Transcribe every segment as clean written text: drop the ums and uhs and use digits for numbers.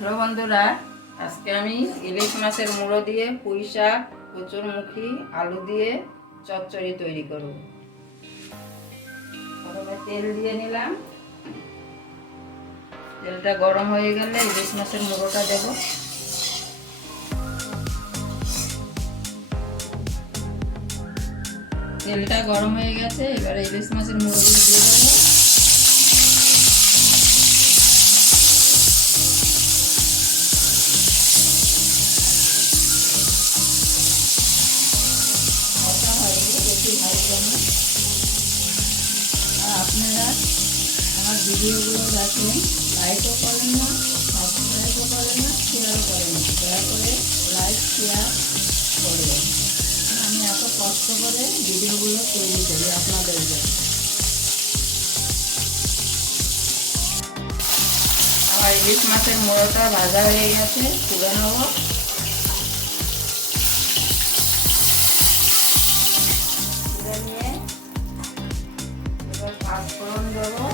Hello বন্ধুরা, আজকে আমি ইলিশ মাছের মুড়ো দিয়ে পুঁই শাক, কচুরমুখী, আলু দিয়ে চচ্চড়ি তৈরি করব। প্রথমে তেল দিয়ে নিলাম। তেলটা গরম হয়ে গেলে ইলিশ মাছের মুড়োটা দেব। তেলটা গরম হয়ে গেছে, এবারে ইলিশ মাছের মুড়োগুলো দিয়ে দেবো। আপনারা আমার ভিডিওগুলো দেখেন, লাইকও করেন না, সাবস্ক্রাইবও করেন না, শেয়ারও করেন না। দয়া করে লাইক শেয়ার করবেন। আমি এত কষ্ট করে ভিডিওগুলো তৈরি করি আপনাদের জন্য। আমার ইলিশ মাছের মোড়োটা ভাজা হয়ে গেছে, তুলে নেব। তুলে নিয়ে এবার পাঁচফোড়ন দেবো।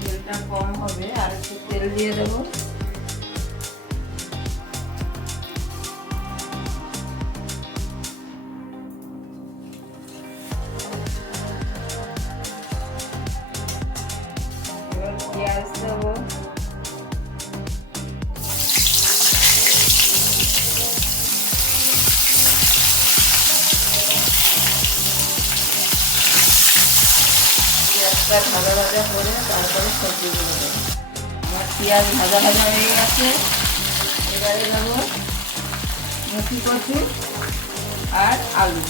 তেলটা কম হবে, আর একটু তেল দিয়ে দেবো। এবার পেঁয়াজ দেবো। পেঁয়াজটা ভাজা ভাজা করে তারপরে সবজিগুলো দেবো। আমার পেঁয়াজ ভাজা ভাজা হয়ে গেছে। এবারে দেবো মুখি কচু আর আলু।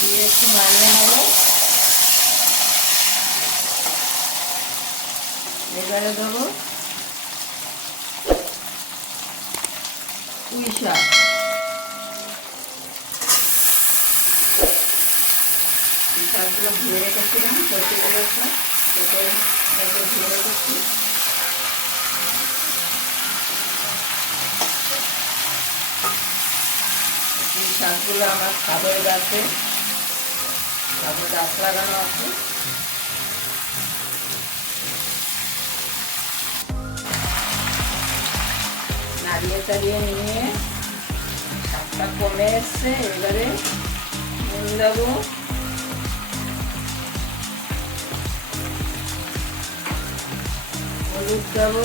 দিয়ে একটু নাড়িয়ে নেব। এবারে দেবো পুঁই শাক। পুঁই শাকগুলো ধুয়ে রেখেছিলাম, কচুগুলো সব কেটে ধুয়ে রেখেছি। পুঁই শাকগুলো আমার ছাদের গাছে, ছাদে গাছ লাগানো আছে। নাড়িয়ে চাড়িয়ে নিয়ে শাকটা কমে এসছে। এবারে নুন দেবো, হলুদ দেবো,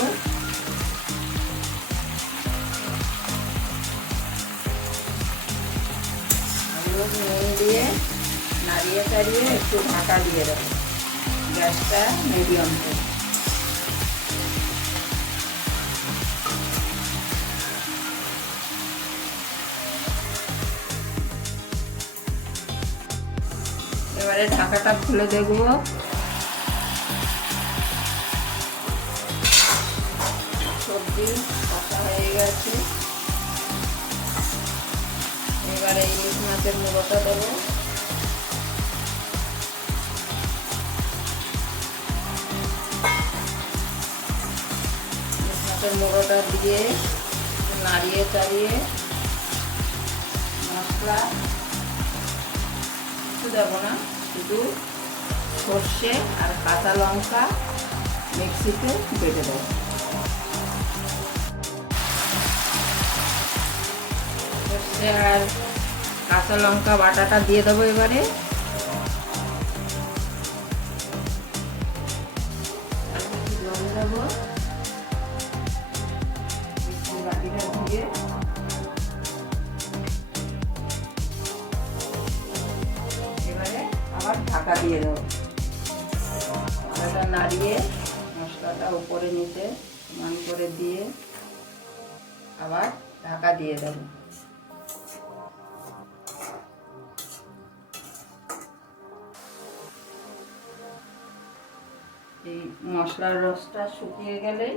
হলুদ নুন দিয়ে নাড়িয়ে চাড়িয়ে একটু ঢাকা দিয়ে দেবো। গ্যাসটা মিডিয়াম করে। এবারে ঢাকাটা খুলে দেখবো। সবজি কষা হয়ে গেছে। এবারে ইলিশ মাছের মুড়োটা দেবো। ইলিশ মাছের মুড়োটা দিয়ে নাড়িয়ে চাড়িয়ে মশলা কিছু দেবো না, শুধু সর্ষে আর কাঁচা লঙ্কা মিক্সিতে বেটে দেবো। সর্ষে আর কাঁচা লঙ্কা বাটাটা দিয়ে দেবো। এবারে জল দেবো, বাটিটা ধুয়ে। এবারে আবার ঢাকা দিয়ে দেবো। ঢাকাটা নাড়িয়ে মশলাটা উপরে নিচে সমান করে দিয়ে আবার ঢাকা দিয়ে দেবো। এই মশলার রসটা শুকিয়ে গেলেই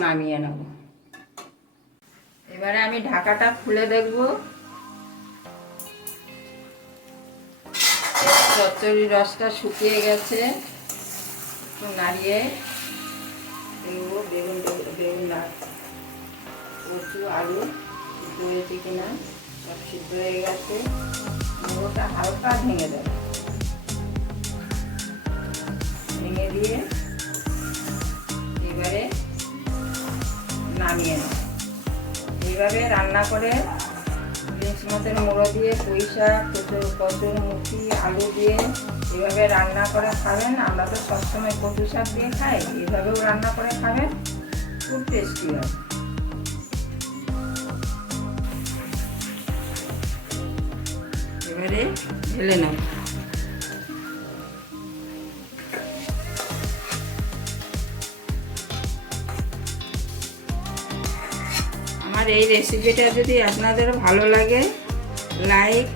নামিয়ে নেব। এবারে আমি ঢাকাটা খুলে দেখব। চচ্চড়ির রসটা শুকিয়ে গেছে। একটু নাড়িয়ে দেখব বেগুন কচু আলু সিদ্ধ হয়েছে কিনা। সব সিদ্ধ হয়ে গেছে। মুড়োটা হালকা ভেঙে দেবে, ভেঙে দিয়ে এবারে নামিয়ে নেব। এইভাবে রান্না করে ইলিশ মাছের মুড়ো দিয়ে পুঁই শাক, কচুর মুখি, আলু দিয়ে এভাবে রান্না করে খাবেন। আমরা তো সবসময় কচু শাক দিয়ে খাই, এভাবেও রান্না করে খাবেন, খুব টেস্টি হয়। এবারে ঢেলে নেব। আমার এই রেসিপিটা যদি আপনাদের ভালো লাগে, লাইক,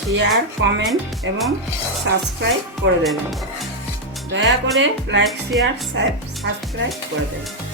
শেয়ার, কমেন্ট এবং সাবস্ক্রাইব করে দেবেন। দয়া করে লাইক, শেয়ার, সাবস্ক্রাইব করে দেবেন।